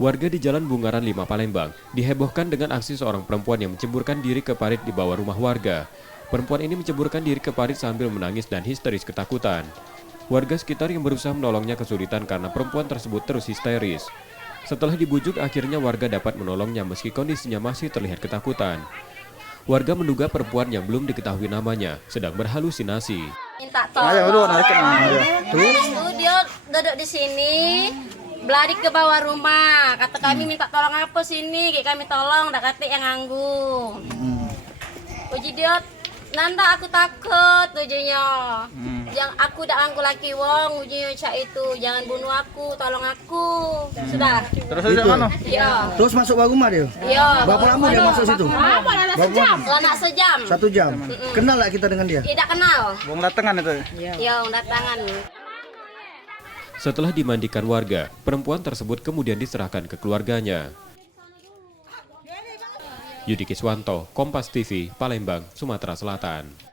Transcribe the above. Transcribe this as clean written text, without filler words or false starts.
Warga di Jalan Bungaran 5 Palembang dihebohkan dengan aksi seorang perempuan yang menceburkan diri ke parit di bawah rumah warga. Perempuan ini menceburkan diri ke parit sambil menangis dan histeris ketakutan. Warga sekitar yang berusaha menolongnya kesulitan karena perempuan tersebut terus histeris. Setelah dibujuk, akhirnya warga dapat menolongnya meski kondisinya masih terlihat ketakutan. Warga menduga perempuan yang belum diketahui namanya sedang berhalusinasi. Minta tolong. Habis itu dia duduk di sini, berlari ke bawah rumah. Kata kami minta tolong apa sini, kami tolong, dah kata yang nganggu. Uji dia, nanda aku takut tujunya. Yang aku dah anggu laki wong, ujinya cak itu, jangan bunuh aku, tolong aku. Sudah. Terus dari mana? Iya. Terus masuk ke rumah dia? Iya. Berapa lama dia masuk situ? Selama sejam. 1 jam. Kenal lah kita dengan dia? Tidak kenal. Wong datangan itu. Iya, datangan. Setelah dimandikan warga, perempuan tersebut kemudian diserahkan ke keluarganya. Yudi Kiswanto, Kompas TV, Palembang, Sumatera Selatan.